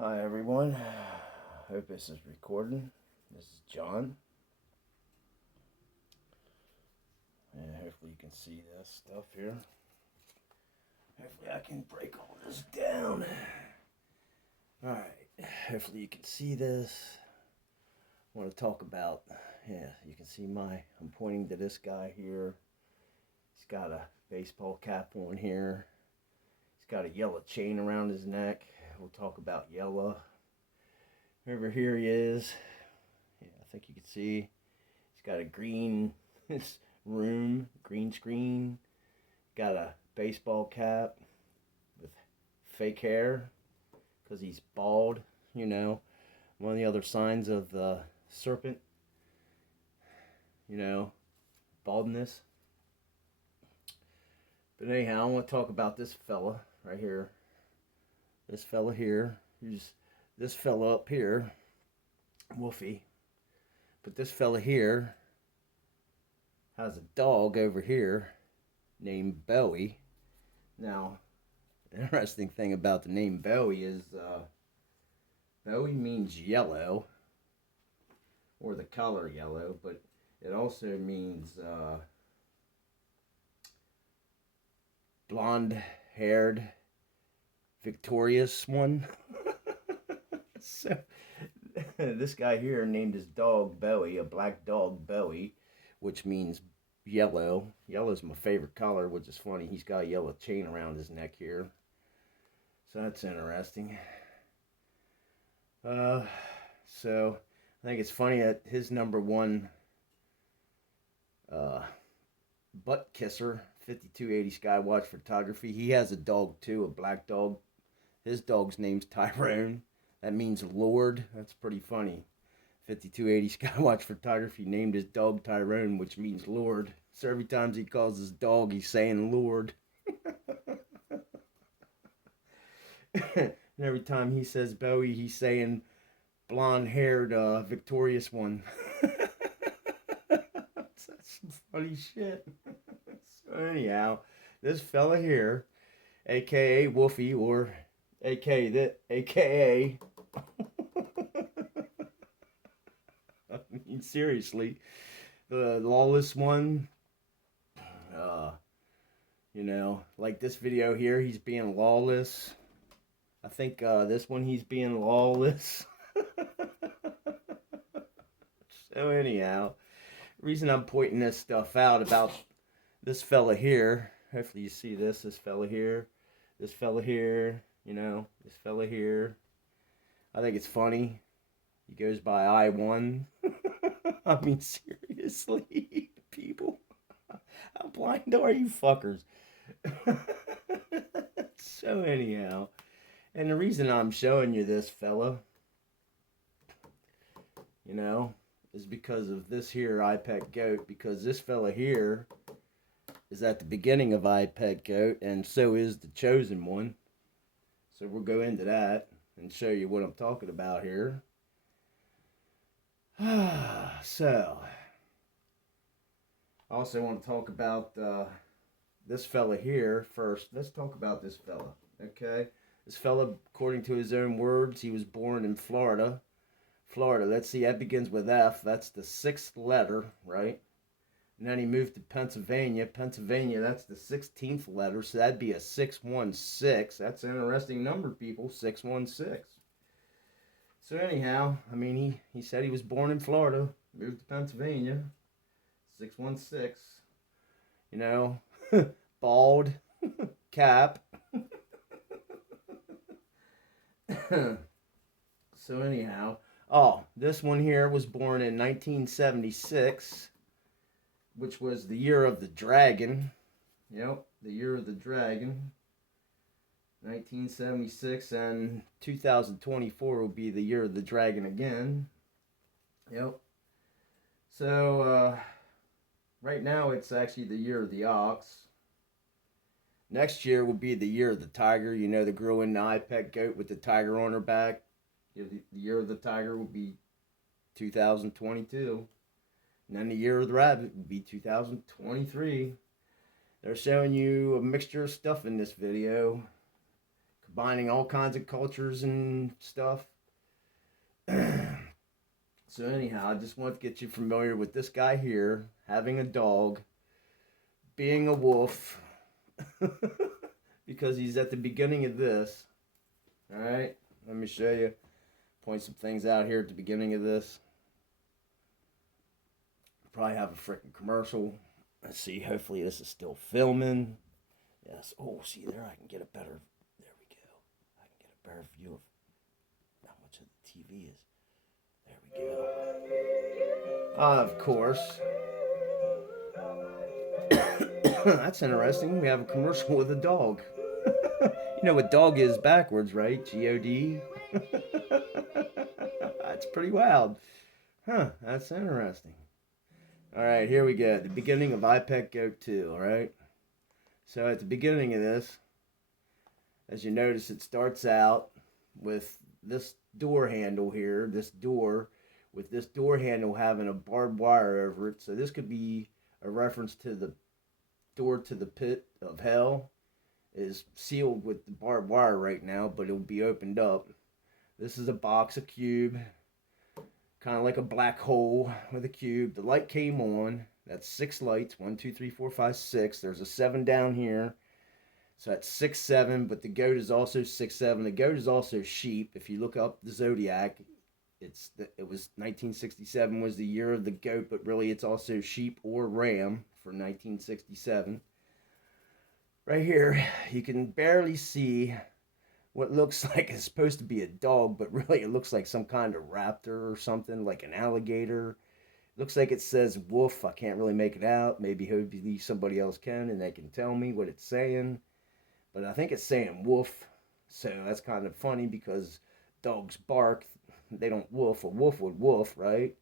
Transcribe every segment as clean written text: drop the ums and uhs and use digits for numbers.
Hi everyone, hope this is recording. This is John, and hopefully you can see this stuff here. Hopefully I can break all this down. Alright, hopefully you can see this. I want to talk about, you can see I'm pointing to this guy here. He's got a baseball cap on here. He's got a yellow chain around his neck. We'll talk about yellow. Over here he is. Yeah, I think you can see. He's got a green room, green screen. Got a baseball cap with fake hair because he's bald. You know, one of the other signs of the serpent. You know, baldness. But anyhow, I want to talk about this fella right here. This fella here, this fella up here, Wolfie. But this fella here has a dog over here named Bowie. Now, the interesting thing about the name Bowie is Bowie means yellow, or the color yellow, but it also means blonde-haired, victorious one. So this guy here named his dog Bowie, a black dog Bowie, which means yellow. Yellow is my favorite color, which is funny. He's got a yellow chain around his neck here, so that's interesting. So I think it's funny that his number one butt kisser, 5280 Skywatch photography, he has a dog too, a black dog. His dog's name's Tyrone. That means Lord. That's pretty funny. 5280 Skywatch photography named his dog Tyrone, which means Lord. So every time he calls his dog, he's saying Lord. And every time he says Bowie, he's saying blonde-haired, victorious one. That's some funny shit. So anyhow, this fella here, aka Wolfie, or AKA I mean, seriously, the lawless one, you know, like this video here, he's being lawless. I think this one he's being lawless. So anyhow, the reason I'm pointing this stuff out about this fella here, hopefully you see this fella here, you know, this fella here. I think it's funny. He goes by I1. I mean, seriously, people. How blind are you fuckers? So anyhow, and the reason I'm showing you this fella, you know, is because of this here iPet goat, because this fella here is at the beginning of iPet goat, and so is the chosen one. So we'll go into that and show you what I'm talking about here. So, I also want to talk about this fella here first. Let's talk about this fella, okay? This fella, according to his own words, he was born in Florida. Florida, let's see, that begins with F. That's the 6th letter, right? And then he moved to Pennsylvania. Pennsylvania, that's the 16th letter, so that'd be a 616. That's an interesting number, people, 616. So anyhow, I mean, he said he was born in Florida, moved to Pennsylvania, 616. You know, bald, cap. So anyhow, this one here was born in 1976. Which was the year of the dragon. Yep, the year of the dragon. 1976, and 2024 will be the year of the dragon again. Yep. So, right now it's actually the year of the ox. Next year will be the year of the tiger. You know, the girl in the iPet goat with the tiger on her back. The year of the tiger will be 2022. And then the year of the rabbit will be 2023. They're showing you a mixture of stuff in this video. combining all kinds of cultures and stuff. So anyhow, I just want to get you familiar with this guy here, having a dog, being a wolf, because he's at the beginning of this. All right, let me show you. Point some things out here at the beginning of this. Probably have a freaking commercial. Let's see. Hopefully this is still filming. Yes. Oh, see there. I can get a better. There we go. I can get a better view of how much of the TV is. There we go. Of course. That's interesting. We have a commercial with a dog. You know what dog is backwards, right? G-O-D. That's pretty wild. Huh, that's interesting. Alright, here we go. At the beginning of iPet Goat 2, alright? So at the beginning of this, as you notice, it starts out with this door handle here, this door, with this door handle having a barbed wire over it. So this could be a reference to the door to the pit of hell. Is sealed with the barbed wire right now, but it'll be opened up. This is a box, a cube, kind of like a black hole with a cube. The light came on. That's 6 lights. 1, 2, 3, 4, 5, 6. There's a 7 down here. So that's 6, 7, but the goat is also 6, 7. The goat is also sheep. If you look up the zodiac, it was 1967 was the year of the goat, but really it's also sheep or ram for 1967. Right here, you can barely see what looks like it's supposed to be a dog, but really it looks like some kind of raptor or something, like an alligator. Looks like it says wolf. I can't really make it out. Maybe somebody else can, and they can tell me what it's saying. But I think it's saying wolf. So that's kind of funny because dogs bark. They don't woof. A wolf would woof, right?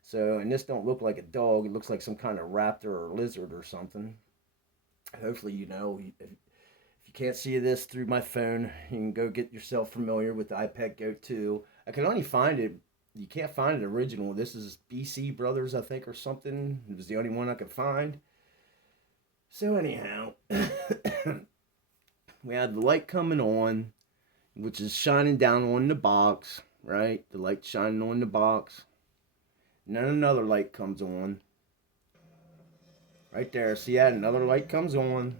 So, and this don't look like a dog. It looks like some kind of raptor or lizard or something. Hopefully, you know, if you can't see this through my phone, you can go get yourself familiar with the iPet Goat 2. I can only find it. You can't find it original. This is BC Brothers, I think, or something. It was the only one I could find. So anyhow, we had the light coming on, which is shining down on the box, right? The light shining on the box. And then another light comes on. Right there, see that? Another light comes on.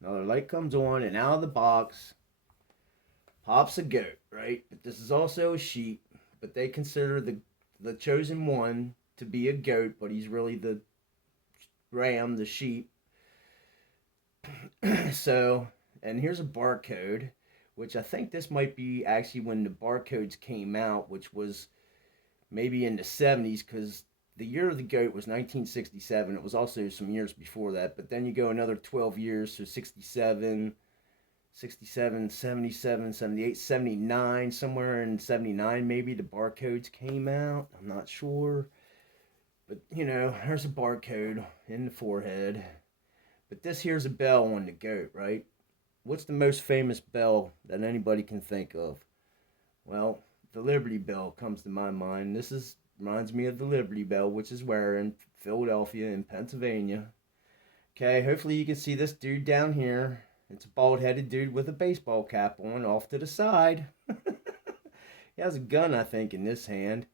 Another light comes on, and out of the box pops a goat, right? But this is also a sheep, but they consider the chosen one to be a goat, but he's really the ram, the sheep. So, and here's a barcode, which I think this might be actually when the barcodes came out, which was maybe in the 70s, because the year of the goat was 1967. It was also some years before that. But then you go another 12 years, so 67, 77, 77, 78, 79. Somewhere in 79 maybe the barcodes came out. I'm not sure. But, you know, there's a barcode in the forehead. But this here's a bell on the goat, right? What's the most famous bell that anybody can think of? Well, the Liberty Bell comes to my mind. Reminds me of the Liberty Bell, which is where in Philadelphia in Pennsylvania. Okay, hopefully you can see this dude down here. It's a bald-headed dude with a baseball cap on off to the side. He has a gun, I think, in this hand.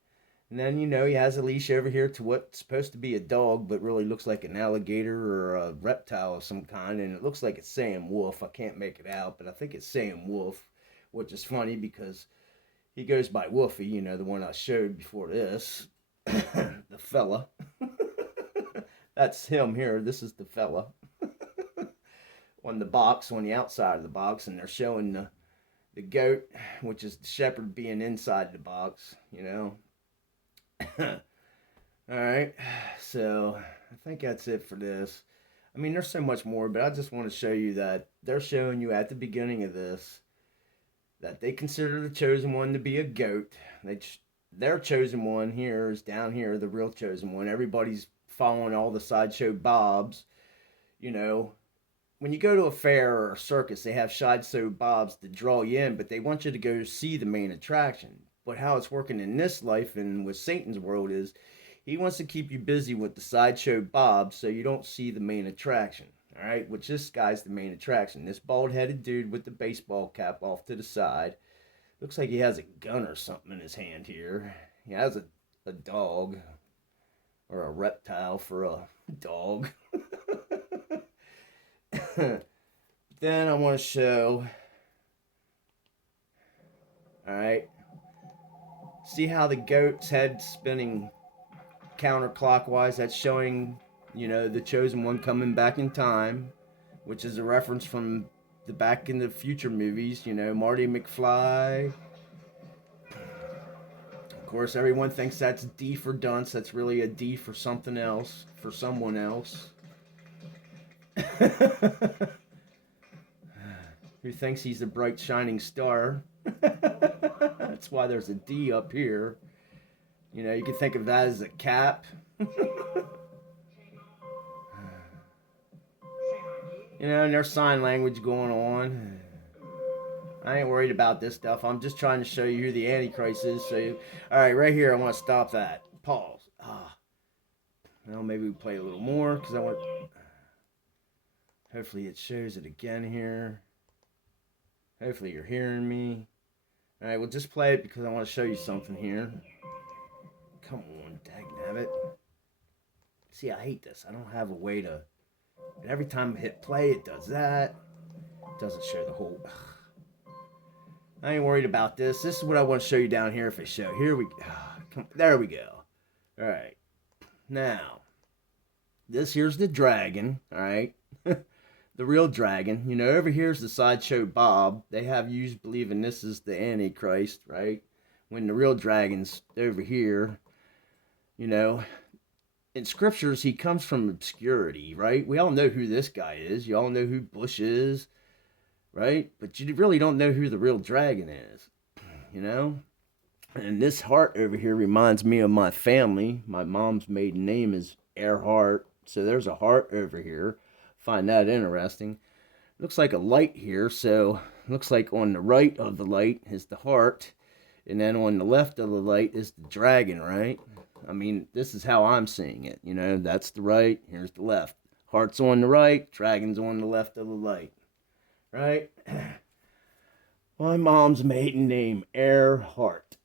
And then, you know, he has a leash over here to what's supposed to be a dog, but really looks like an alligator or a reptile of some kind. And it looks like it's saying wolf. I can't make it out, but I think it's saying wolf, which is funny because he goes by Wolfie, you know, the one I showed before this. The fella. That's him here. This is the fella. On the box, on the outside of the box, and they're showing the goat, which is the shepherd being inside the box, you know. Alright, so I think that's it for this. I mean, there's so much more, but I just want to show you that they're showing you at the beginning of this that they consider the chosen one to be a goat. Their chosen one here is down here, the real chosen one. Everybody's following all the sideshow bobs. You know, when you go to a fair or a circus, they have sideshow bobs to draw you in, but they want you to go see the main attraction. But how it's working in this life and with Satan's world is he wants to keep you busy with the sideshow bobs so you don't see the main attraction. All right, which this guy's the main attraction. This bald-headed dude with the baseball cap off to the side. Looks like he has a gun or something in his hand here. He has a dog, or a reptile for a dog. Then I want to show, all right, see how the goat's head spinning counterclockwise? That's showing, the chosen one coming back in time, which is a reference from the Back in the Future movies, Marty McFly. Of course, everyone thinks that's D for dunce. That's really a D for something else, for someone else. Who thinks he's a bright shining star. That's why there's a D up here. You can think of that as a cap. And there's sign language going on. I ain't worried about this stuff. I'm just trying to show you who the Antichrist is. All right, right here, I want to stop that. Pause. Well, maybe we play a little more because I want. Hopefully, it shows it again here. Hopefully, you're hearing me. All right, we'll just play it because I want to show you something here. Come on, dagnabbit. See, I hate this. I don't have a way to. And every time I hit play, it does that. It doesn't show the whole. I ain't worried about this. This is what I want to show you down here. If I show, here we go. There we go. All right. Now, this here's the dragon. All right. The real dragon. Over here's the sideshow Bob. They have you believing this is the Antichrist, right? When the real dragon's over here. In scriptures, he comes from obscurity, right? We all know who this guy is. You all know who Bush is, right? But you really don't know who the real dragon is, And this heart over here reminds me of my family. My mom's maiden name is Earhart, so there's a heart over here. Find that interesting. Looks like a light here, so looks like on the right of the light is the heart, and then on the left of the light is the dragon, right? I mean, this is how I'm seeing it. That's the right, here's the left. Heart's on the right, dragon's on the left of the light, right? My mom's maiden name, Earhart.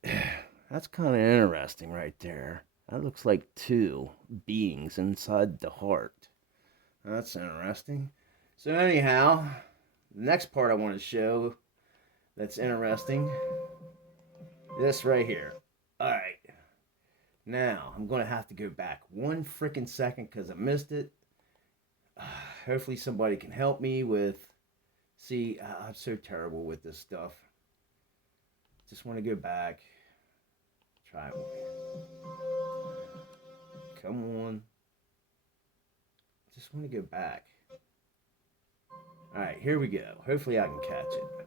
That's kind of interesting right there. That looks like two beings inside the heart. That's interesting. So anyhow, the next part I want to show that's interesting, this right here. All right. Now, I'm going to have to go back one freaking second because I missed it. Hopefully somebody can help me with... See, I'm so terrible with this stuff. Just want to go back. Try it. Come on. Just want to go back. Alright, here we go. Hopefully I can catch it.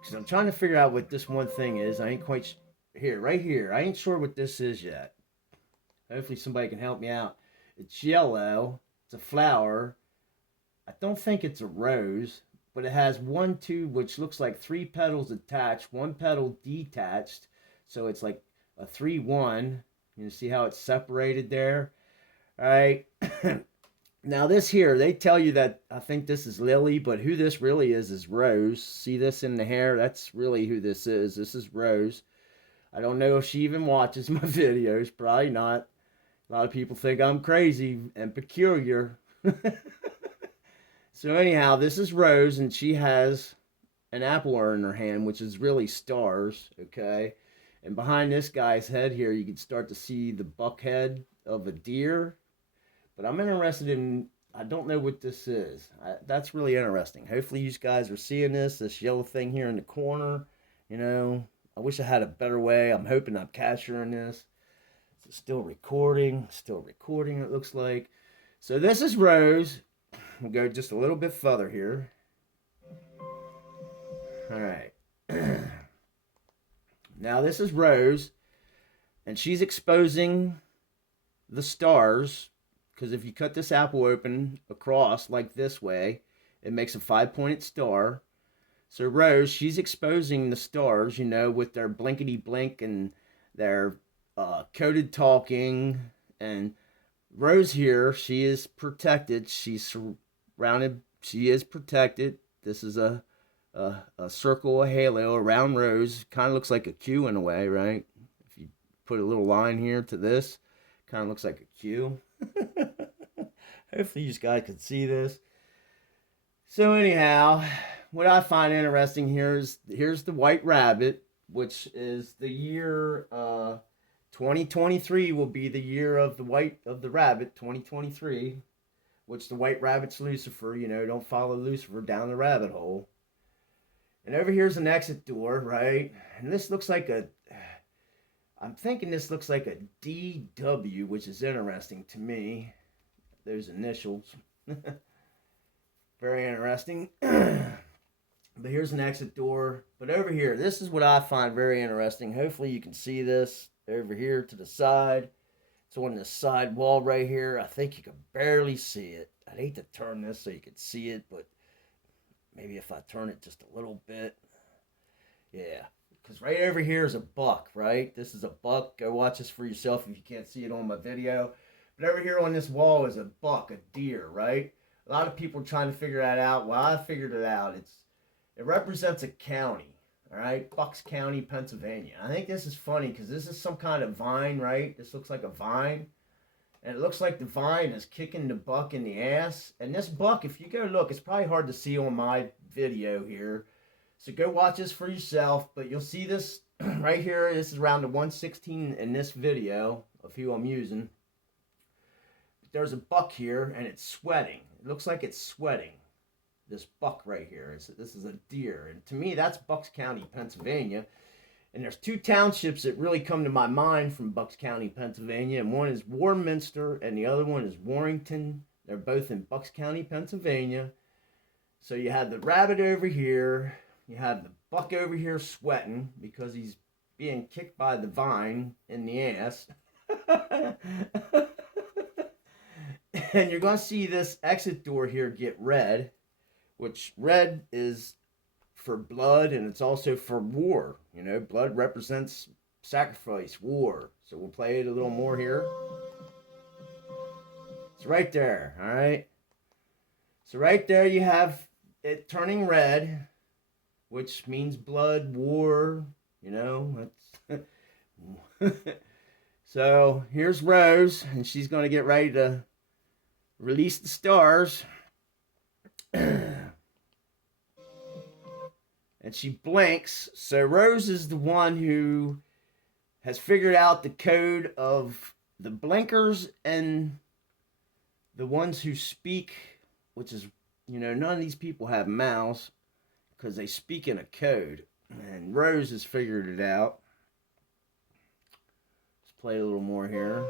Because I'm trying to figure out what this one thing is. I ain't quite... Here, right here. I ain't sure what this is yet. Hopefully somebody can help me out. It's yellow. It's a flower. I don't think it's a rose, but it has 1, 2, which looks like 3 petals attached, 1 petal detached. So it's like a 3-1. You see how it's separated there? All right. Now this here, they tell you that I think this is Lily, but who this really is Rose. See this in the hair? That's really who this is. This is Rose. I don't know if she even watches my videos. Probably not. A lot of people think I'm crazy and peculiar. So anyhow, this is Rose, and she has an apple in her hand, which is really stars, okay? And behind this guy's head here, you can start to see the buck head of a deer. But I'm interested in, I don't know what this is. That's really interesting. Hopefully you guys are seeing this yellow thing here in the corner. I wish I had a better way. I'm hoping I'm capturing this. It's still recording, it looks like. So this is Rose. We'll go just a little bit further here. All right. Now this is Rose, and she's exposing the stars, because if you cut this apple open across like this way, it makes a 5-pointed star. So Rose, she's exposing the stars, with their blinkety blink and their coded talking, and Rose here, she is protected. She's surrounded. She is protected. This is a circle, a halo around Rose. Kind of looks like a Q in a way, right? If you put a little line here to this, kind of looks like a Q. Hopefully you guys can see this. So anyhow, what I find interesting here is here's the White Rabbit, which is the year 2023 will be the year of the rabbit 2023, which the White Rabbit's Lucifer. You know, don't follow Lucifer down the rabbit hole. And over here's an exit door, right? And this looks like I'm thinking this looks like a DW, which is interesting to me. Those initials. Very interesting. But here's an exit door. But over here, this is what I find very interesting. Hopefully you can see this over here to the side. It's on this side wall right here. I think you can barely see it. I'd hate to turn this so you could see it, but maybe if I turn it just a little bit. Yeah. Because right over here is a buck, right? This is a buck. Go watch this for yourself if you can't see it on my video. But over here on this wall is a buck, a deer, right? A lot of people are trying to figure that out. Well, I figured it out. It represents a county, all right? Bucks County, Pennsylvania. I think this is funny because this is some kind of vine, right? This looks like a vine. And it looks like the vine is kicking the buck in the ass. And this buck, if you go look, it's probably hard to see on my video here. So go watch this for yourself. But you'll see this right here. This is around the 116 in this video of who I'm using. There's a buck here, and it's sweating. It looks like it's sweating. This buck right here. This is a deer. And to me, that's Bucks County, Pennsylvania. And there's two townships that really come to my mind from Bucks County, Pennsylvania. And one is Warminster, and the other one is Warrington. They're both in Bucks County, Pennsylvania. So you have the rabbit over here. You have the buck over here sweating because he's being kicked by the vine in the ass. And you're going to see this exit door here get red, which red is for blood, and it's also for war. You know, blood represents sacrifice, war. So we'll play it a little more here. It's right there, all right? So right there you have it turning red, which means blood, war, you know. That's so here's Rose, and she's going to get ready to release the stars. And she blinks. So Rose is the one who has figured out the code of the blinkers and the ones who speak, which is, you know, none of these people have mouths because they speak in a code. And Rose has figured it out. Let's play a little more here.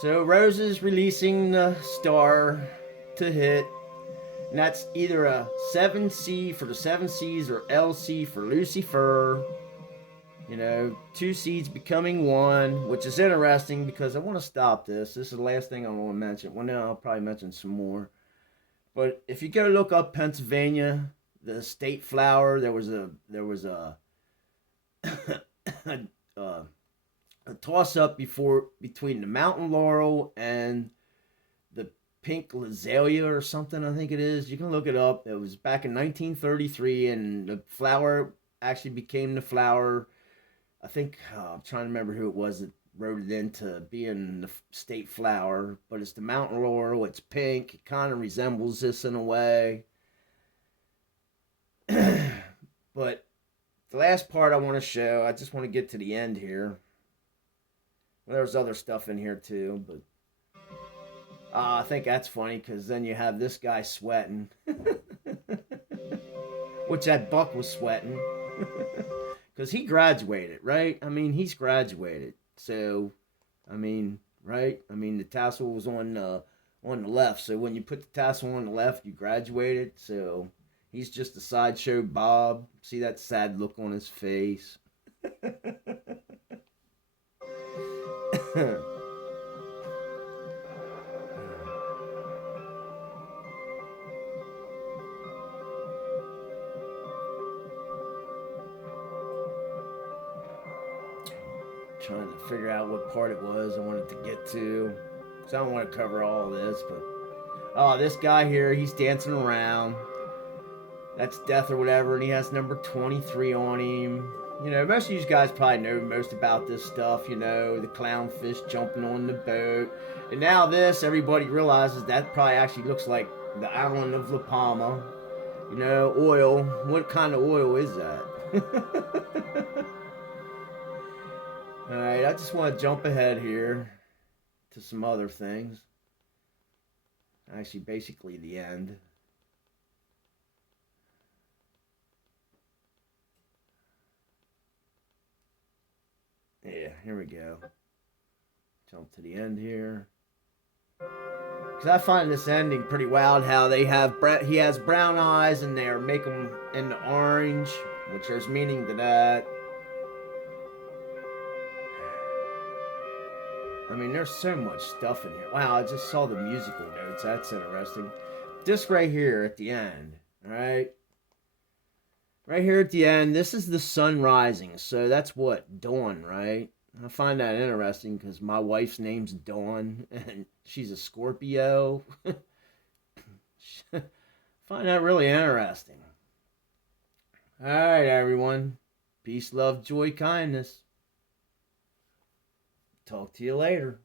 So Rose is releasing the star to hit. And that's either a 7C for the 7 C's or LC for Lucifer. You know, 2 seeds becoming 1, which is interesting because I want to stop this. This is the last thing I want to mention. Well, now I'll probably mention some more. But if you go look up Pennsylvania, the state flower, there was a a toss-up between the mountain laurel and the pink azalea or something, I think it is. You can look it up. It was back in 1933, and the flower actually became the flower. I think, I'm trying to remember who it was that wrote it into being the state flower, but it's the mountain laurel. It's pink. It kind of resembles this in a way. But the last part I want to show, I just want to get to the end here. Well, there's other stuff in here too, but I think that's funny because then you have this guy sweating. Which that buck was sweating. Because he graduated, right? I mean, he's graduated. So, I mean, right? I mean, the tassel was on the left. So when you put the tassel on the left, you graduated. So he's just a sideshow Bob. See that sad look on his face? trying to figure out what part it was I wanted to get to. Because I don't want to cover all of this, but... Oh, this guy here, he's dancing around. That's Death or whatever, and he has number 23 on him. You know, most of you guys probably know most about this stuff, you know, the clownfish jumping on the boat. And now this, everybody realizes that probably actually looks like the island of La Palma. You know, oil. What kind of oil is that? Alright, I just want to jump ahead here to some other things. Actually, basically the end. Yeah, here we go. Jump to the end here. Because I find this ending pretty wild. How they have he has brown eyes and they're making them into orange, which there's meaning to that. I mean, there's so much stuff in here. Wow, I just saw the musical notes. That's interesting. This right here at the end, all right? Right here at the end, this is the sun rising. So that's what? Dawn, right? I find that interesting because my wife's name's Dawn and she's a Scorpio. Find that really interesting. All right, everyone. Peace, love, joy, kindness. Talk to you later.